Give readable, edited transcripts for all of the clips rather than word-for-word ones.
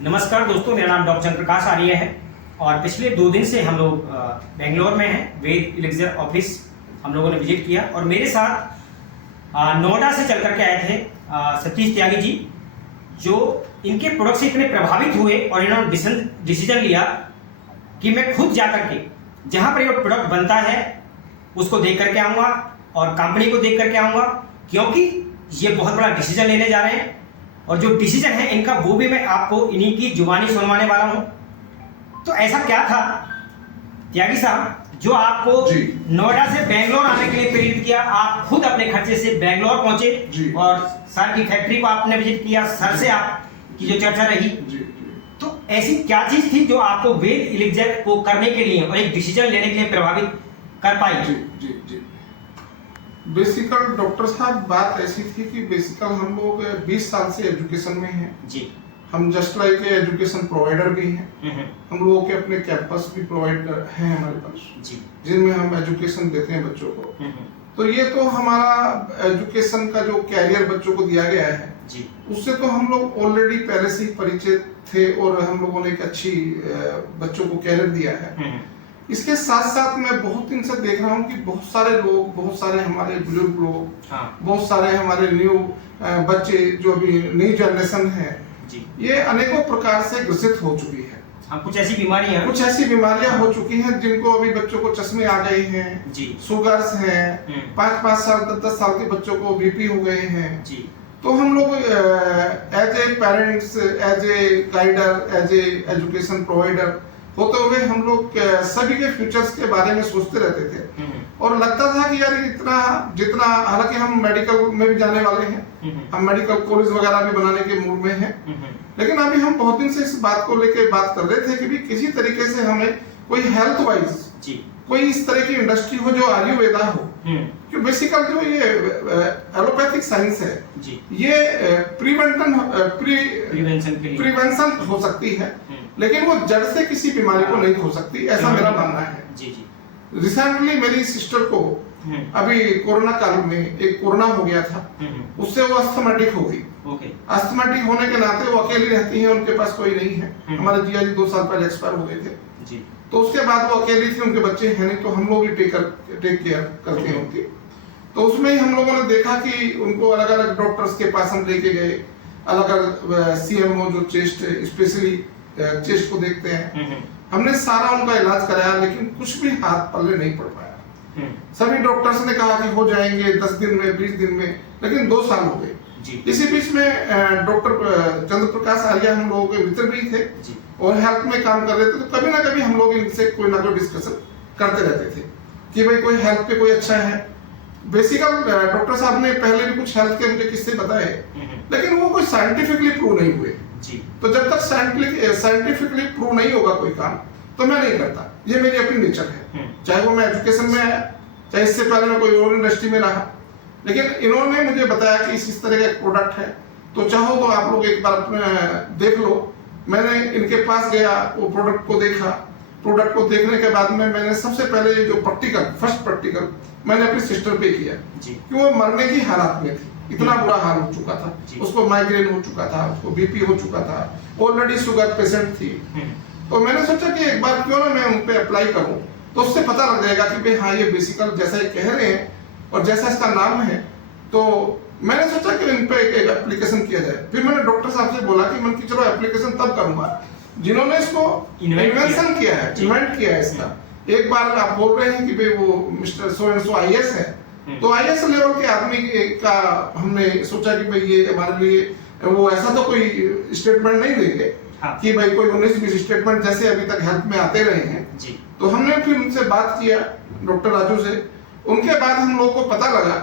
नमस्कार दोस्तों, मेरा नाम डॉक्टर चंद्रप्रकाश आर्य है और पिछले 2 दिन से हम लोग बेंगलोर में हैं। वेद इलेक्जर ऑफिस हम लोगों ने विजिट किया और मेरे साथ नोएडा से चल करके आए थे सतीश त्यागी जी, जो इनके प्रोडक्ट से इतने प्रभावित हुए और इन्होंने डिसीजन लिया कि मैं खुद जा करके जहाँ पर ये प्रोडक्ट बनता है उसको देख करके आऊँगा और कंपनी को देख करके आऊँगा, क्योंकि ये बहुत बड़ा डिसीजन लेने जा रहे हैं और जो डिसीजन है इनका वो भी मैं आपको इन्हीं की जुबानी सुनवाने वाला हूं। तो ऐसा क्या था त्यागी साहब जो आपको नोएडा से बेंगलोर आने के लिए प्रेरित किया? आप खुद अपने खर्चे से बेंगलोर पहुंचे और सर की फैक्ट्री को आपने विजिट किया, सर से आपकी जो चर्चा रही, तो ऐसी क्या चीज थी जो आपको वेद इलेक्जर को करने के लिए और एक डिसीजन लेने के लिए प्रभावित कर पाई? जी बेसिकल डॉक्टर साहब बात ऐसी थी कि बेसिकल हम लोग 20 साल से एजुकेशन में हैं जी। हम जस्ट लाइक एजुकेशन प्रोवाइडर भी हैं। हम लोगों के अपने कैंपस भी प्रोवाइड हैं हमारे पास जी, जिनमें हम एजुकेशन देते हैं बच्चों को। तो ये तो हमारा एजुकेशन का जो कैरियर बच्चों को दिया गया है जी, उससे तो हम लोग ऑलरेडी पहले से ही परिचित थे और हम लोगों ने एक अच्छी बच्चों को कैरियर दिया है। इसके साथ साथ मैं बहुत दिन से देख रहा हूँ कि बहुत सारे लोग, बहुत सारे हमारे बुजुर्ग लोग, बहुत सारे हमारे न्यू बच्चे जो अभी नई जनरेशन है जी, ये अनेकों प्रकार से ग्रसित हो चुकी है। कुछ ऐसी बीमारियां हो चुकी हैं जिनको अभी बच्चों को चश्मे आ गए हैं जी, शुगर्स हैं, 5-5 साल 10-10 साल के बच्चों को बीपी हो गए हैं जी। तो हम लोग as a parents, as a guider, as a education provider होते हुए हम लोग सभी के फ्यूचर्स के बारे में सोचते रहते थे और लगता था कि यार इतना जितना, हालांकि हम मेडिकल में भी जाने वाले हैं, हम मेडिकल कॉलेज वगैरह भी बनाने के मूड में हैं, लेकिन अभी हम बहुत दिन से इस बात को लेकर बात कर रहे थे कि भी किसी तरीके से हमें कोई हेल्थ वाइज कोई इस तरह की इंडस्ट्री हो जो आयुर्वेदा हो, कि बेसिकल जो ये एलोपैथिक साइंस है जी, ये प्रिवेंशन हो सकती है, लेकिन वो जड़ से किसी बीमारी को नहीं हो सकती, ऐसा मेरा मानना है जी। रिसेंटली मेरी सिस्टर को अभी कोरोना काल में एक कोरोना हो गया था, उससे वो अस्थमेटिक हो गई। अस्थमेटिक होने के नाते वो अकेली रहती है, उनके पास कोई नहीं है। हमारे जिया जी 2 साल पहले एक्सपायर हो गए थे जी, तो उसके बाद वो अकेली थी, उनके बच्चे हैं नहीं, तो हम लोग ही टेक केयर करते हैं उनकी। तो उसमें ही हम लोगों ने देखा कि उनको अलग अलग डॉक्टर्स के पास हम लेके गए, अलग अलग CMO जो चेस्ट स्पेशली चेस्ट को देखते हैं, हमने सारा उनका इलाज कराया, लेकिन कुछ भी हाथ पल्ले नहीं पड़ पाया। सभी डॉक्टर्स ने कहा कि हो जाएंगे 10 दिन में, 20 दिन में, लेकिन 2 साल हो गए। इसी बीच में डॉक्टर चंद्रप्रकाश आर्य हम लोगों के मित्र भी थे और हेल्थ में काम कर रहे थे, तो कभी ना कभी हम लोग इनसे कोई ना कोई डिस्कशन करते रहते थे कि भाई कोई हेल्थ पे कोई अच्छा है। बेसिकल डॉक्टर साहब ने पहले भी कुछ हेल्थ के मुझे किस्से बताए, लेकिन वो कोई साइंटिफिकली प्रूव नहीं हुए जी। तो जब तक साइंटिफिकली प्रूव नहीं होगा कोई काम, तो मैं नहीं करता। ये मेरी अपनी नेचर है, चाहे वो मैं एजुकेशन में आया, चाहे इससे पहले मैं कोई और इंडस्ट्री में रहा, लेकिन इन्होंने मुझे बताया कि इस तरह का एक प्रोडक्ट है, तो चाहो तो आप लोग एक बार अपने देख लो। मैंने इनके पास गया, वो प्रोडक्ट को देखा। प्रोडक्ट को देखने के बाद में मैंने सबसे पहले जो फर्स्ट प्रैक्टिकल मैंने अपनी सिस्टर पे किया कि वो मरने की हालत में थी, इतना बुरा हाल हो चुका था, उसको माइग्रेन हो चुका था, उसको बीपी हो चुका था, ऑलरेडी शुगर पेशेंट थी। तो मैंने सोचा कि एक बार क्यों ना मैं उन पे अप्लाई करूं, तो उससे पता लग जाएगा कि भाई हाँ ये बेसिकल जैसा ये कह रहे हैं और जैसा इसका नाम है। तो मैंने सोचा कि इन पे एक एप्लीकेशन किया जाए। फिर मैंने डॉक्टर साहब से बोला कि मैं चलो एप्लीकेशन तब करूंगा जिन्होंने इसको इन्वेंशन किया है, इन्वेंट किया है इसका। एक बार आप बोल रहे हैं कि भाई वो mister so and so IAS है, तो IAS लेवल के आदमी का हमने सोचा कि भाई ये हमारे लिए वो ऐसा तो कोई स्टेटमेंट नहीं देंगे कि भाई कोई 19-20 स्टेटमेंट जैसे अभी तक हेल्थ में आते रहे हैं जी। तो हमने फिर उनसे बात किया डॉक्टर राजू से। उनके बाद हम लोग को पता लगा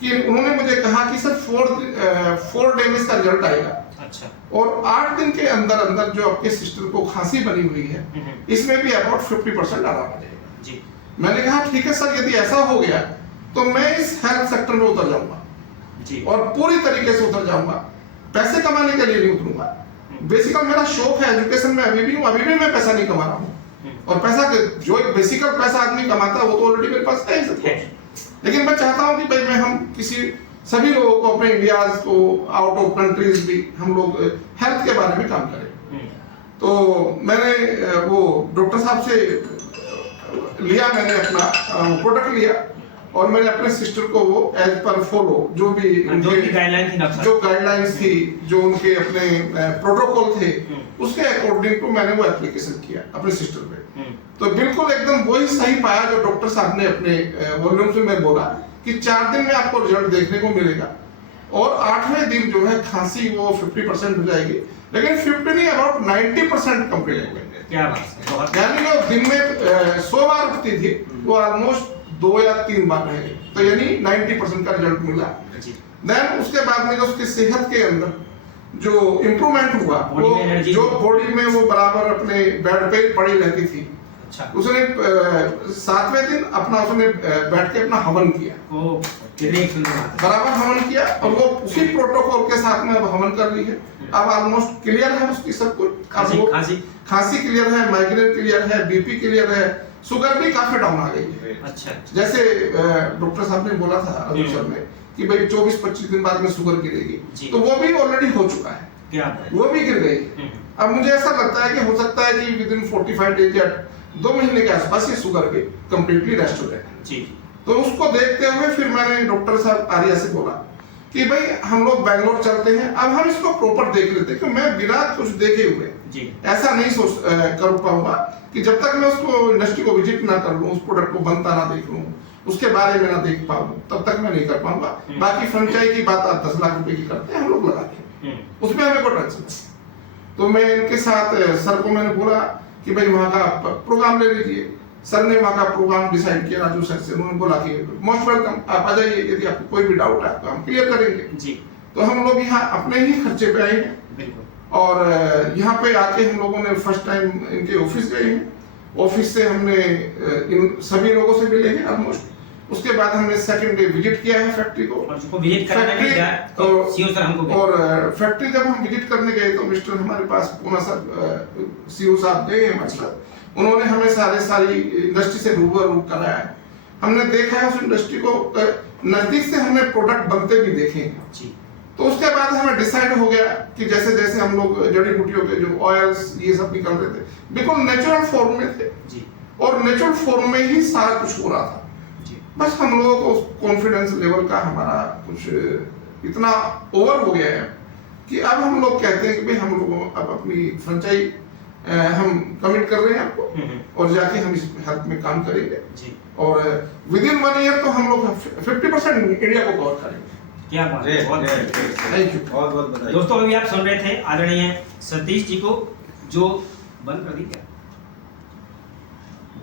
कि उन्होंने मुझे कहा कि सर 4 डे में इसका रिजल्ट आएगा। अच्छा। और 8 दिन के अंदर अंदर जो आपके सिस्टर को खांसी बनी हुई है, इसमें भी अबाउट 50% आराम आ जाएगा जी। मैंने कहा ठीक है सर, यदि ऐसा हो गया तो मैं इस हेल्थ सेक्टर में उतर जाऊंगा जी, और पूरी तरीके से उतर जाऊंगा। पैसे कमाने के लिए नहीं उतरूंगा। बेसिकल मेरा शौक है, एजुकेशन में अभी भी हूँ, अभी भी मैं पैसा नहीं कमा रहा हूँ, और पैसा जो एक बेसिकल पैसा आदमी कमाता है वो तो ऑलरेडी मेरे पास है ही। लेकिन मैं चाहता हूँ कि भाई मैं हम किसी सभी लोगों को अपने इंडियाज को आउट ऑफ कंट्रीज भी हम लोग हेल्थ के बारे में काम करें। तो मैंने वो डॉक्टर साहब से लिया, मैंने अपना प्रोडक्ट लिया और मैंने अपने सिस्टर को वो एज पर फॉलो जो भी जो गाइडलाइंस थी, जो उनके अपने प्रोटोकॉल थे, उसके अकॉर्डिंग तो मैंने वो एप्लीकेशन किया अपने सिस्टर पे। तो बिल्कुल एकदम वही सही पाया जो डॉक्टर साहब ने अपने वॉल्यूम में बोला कि 4 दिन में आपको रिजल्ट देखने को मिलेगा और 8वें दिन जो है खांसी वो 50% हो जाएगी, लेकिन 50 नहीं अबाउट 90% कंप्लीट हो गई। क्या बात है। यानी वो दिन में 100 बार उठती थी, वो ऑलमोस्ट 2 या 3 बार रह गई, तो यानी 90% का रिजल्ट मिला। देन उसके बाद में जो उसकी सेहत के अंदर जो इम्प्रूवमेंट हुआ, वो जो बॉडी में वो बराबर अपने बेड पे पड़ी रहती थी। अच्छा। उसने 7वें दिन अपना उसने बैठ के अपना हवन किया, बराबर हवन किया और वो उसी प्रोटोकॉल के साथ में अब हवन कर रही है। अब ऑलमोस्ट क्लियर है उसकी सब कुछ, खांसी क्लियर है, माइग्रेन क्लियर है, बीपी क्लियर है, शुगर भी काफी डाउन आ गई है। अच्छा। जैसे डॉक्टर साहब ने बोला था अभी सर ने कि भाई 24-25 दिन बाद में शुगर गिरेगी, तो वो भी ऑलरेडी हो चुका है। क्या? वो भी गिर गई। अब मुझे ऐसा लगता है कि हो सकता है कि विद इन 45 डेज या 2 महीने के आसपास ये शुगर भी कंप्लीटली रेस्ट हो जाए। तो उसको देखते हुए फिर मैंने डॉक्टर साहब आर्या से बोला कि भाई हम लोग बैंगलोर चलते हैं, अब हम इसको प्रॉपर देख लेते हैं, क्योंकि मैं बिना कुछ देखे हुए ऐसा नहीं कर पाऊंगा कि जब तक मैं उसको इंडस्ट्री को विजिट ना कर लूं, उस प्रोडक्ट को बनता ना देख लूं, उसके बारे में ना देख पाऊं, तब तक मैं नहीं कर पाऊंगा। बाकी फ्रेंचाइज की बात आप 10 लाख रुपए की करते हैं, हम लोग लगाते हैं, उसमें हमें कोई टेंशन नहीं। तो मैं इनके साथ सर को मैंने बोला कि भाई वहाँ का प्रोग्राम ले लीजिए। सर ने वहाँ का प्रोग्राम डिसाइड किया राजू सर से, उन्होंने बोला कि मोस्ट वेलकम, आप आ जाइए, यदि आपको कोई भी डाउट है तो हम क्लियर करेंगे जी। तो हम लोग यहाँ अपने ही खर्चे पे आए हैं और यहाँ पे आके हम लोगों ने फर्स्ट टाइम इनके ऑफिस गए हैं। ऑफिस से हमने इन सभी लोगों से मिले हैं ऑलमोस्ट। उसके बाद हमने सेकंड डे विजिट किया है फैक्ट्री को, और फैक्ट्री जब हम विजिट करने गए तो मिस्टर हमारे पास पूना सर सीओ साहब गए हमारे साथ, उन्होंने हमें सारी इंडस्ट्री से रूबरू कराया है। हमने देखा है उस इंडस्ट्री को नजदीक से, हमने प्रोडक्ट बनते भी देखे हैं। तो उसके बाद हमें डिसाइड हो गया कि जैसे जैसे हम लोग जड़ी बूटियों के जो ऑयल्स ये सब निकल रहे थे, बिल्कुल नेचुरल फॉर्म में थे जी, और नेचुरल फॉर्म में ही सारा कुछ हो रहा था जी। बस हम लोगों को कॉन्फिडेंस लेवल का हमारा कुछ इतना ओवर हो गया है कि अब हम लोग कहते हैं कि भाई हम लोग अब अपनी फ्रेंचाइज हम कमिट कर रहे हैं आपको, और जाके हम इस हेल्थ में काम करेंगे जी। और विद इन 1 ईयर तो हम लोग 50% इंडिया को कवर करेंगे। क्या बात है, थैंक यू, बहुत बहुत बधाई। दोस्तों अभी आप सुन रहे थे आदरणीय सतीश जी को, जो बंद कर दी क्या,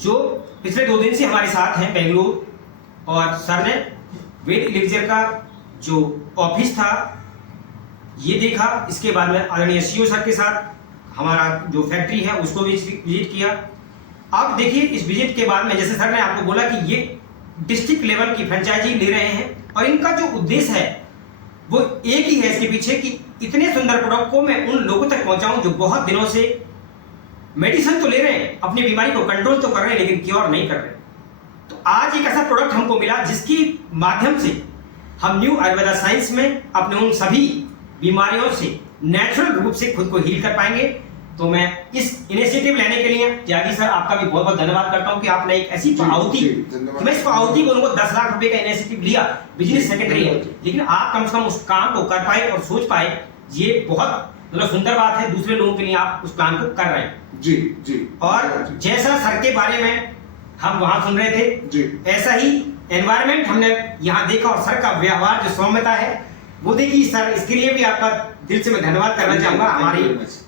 जो पिछले 2 दिन से हमारे साथ हैं बेंगलुरु, और सर ने वेद इलेक्जर का जो ऑफिस था ये देखा। इसके बाद में आदरणीय सीओ सर के साथ हमारा जो फैक्ट्री है उसको भी विजिट किया। अब देखिए इस विजिट के बाद में, जैसे सर ने आपको बोला कि ये डिस्ट्रिक्ट लेवल की फ्रेंचाइजी ले रहे हैं, और इनका जो उद्देश्य है वो एक ही है इसके पीछे कि इतने सुंदर प्रोडक्ट को मैं उन लोगों तक पहुंचाऊं जो बहुत दिनों से मेडिसिन तो ले रहे हैं, अपनी बीमारी को कंट्रोल तो कर रहे हैं, लेकिन क्योर नहीं कर रहे। तो आज एक ऐसा प्रोडक्ट हमको मिला जिसकी माध्यम से हम न्यू आयुर्वेदा साइंस में अपने उन सभी बीमारियों से नेचुरल रूप से खुद को हील कर पाएंगे। तो मैं इस इनिशिएटिव लेने के लिए त्यागी सर आपका भी बहुत बहुत धन्यवाद करता हूं कि आपने एक ऐसी पावती, मैं इस पावती को उनको 10 लाख रुपए का इनिशिएटिव लिया, बिजनेस सेक्रेटरी है, लेकिन आप कम से कम उस काम को कर पाए और सोच पाए, ये बहुत मतलब सुंदर बात है। दूसरे लोगों के लिए आप उस प्लान को कर रहे हैं जी जी। और जैसा सर के बारे में हम वहां सुन रहे थे जी, ऐसा ही एनवायरमेंट हमने यहाँ देखा, और सर का व्यवहार जो सौम्यता है वो देखिए सर, इसके लिए भी आपका दिल से मैं धन्यवाद करना चाहूंगा। हमारी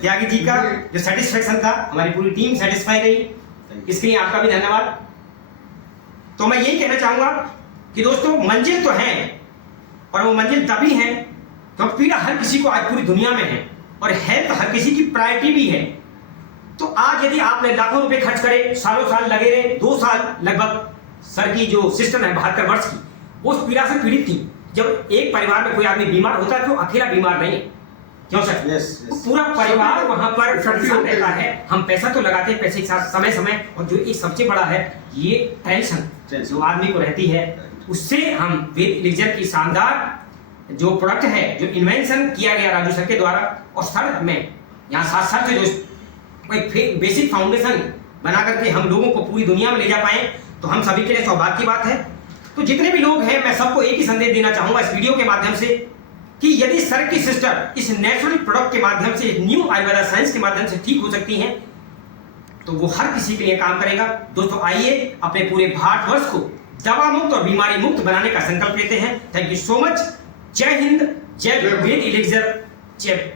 त्यागी जी का जो सेटिस्फेक्शन था, हमारी पूरी टीम सेटिस्फाई रही, इसके लिए आपका भी धन्यवाद। तो मैं यही कहना चाहूंगा कि दोस्तों मंजिल तो है, और वो मंजिल तभी है तो पीड़ा हर किसी को आज पूरी दुनिया में है, और हेल्थ हर किसी की प्रायोरिटी भी है। तो आज यदि आपने लाखों रुपए खर्च करे, सालों साल लगे रहे, 2 साल लगभग सर की जो सिस्टर है 72 वर्ष की, वो उस पीड़ा से पीड़ित थी। जब एक परिवार में कोई आदमी बीमार होता है तो अकेला बीमार नहीं, क्यों सर? तो पूरा परिवार वहां पर रहता है। हम पैसा तो लगाते हैं, पैसे के साथ समय समय, और जो एक सबसे बड़ा है ये टेंशन जो आदमी को रहती है, उससे हम वेद इलेक्जर की शानदार जो प्रोडक्ट है, जो इन्वेंशन किया गया राजू सर के द्वारा, और सर में यहाँ साथ साथ जो एक बेसिक फाउंडेशन बना करके हम लोगों को पूरी दुनिया में ले जा पाए, तो हम सभी के लिए सौभाग्य की बात है। तो जितने भी लोग हैं, मैं सबको एक ही संदेश देना चाहूंगा इस वीडियो के माध्यम से कि यदि सर की सिस्टर इस नेचुरल प्रोडक्ट के माध्यम से, न्यू आयुर्वेदा साइंस के माध्यम से ठीक हो सकती हैं, तो वो हर किसी के लिए काम करेगा। दोस्तों आइए अपने पूरे भारतवर्ष को दवा मुक्त और बीमारी मुक्त बनाने का संकल्प लेते हैं। Thank you so much. जय हिंद, जय वेद एलिक्सर, जय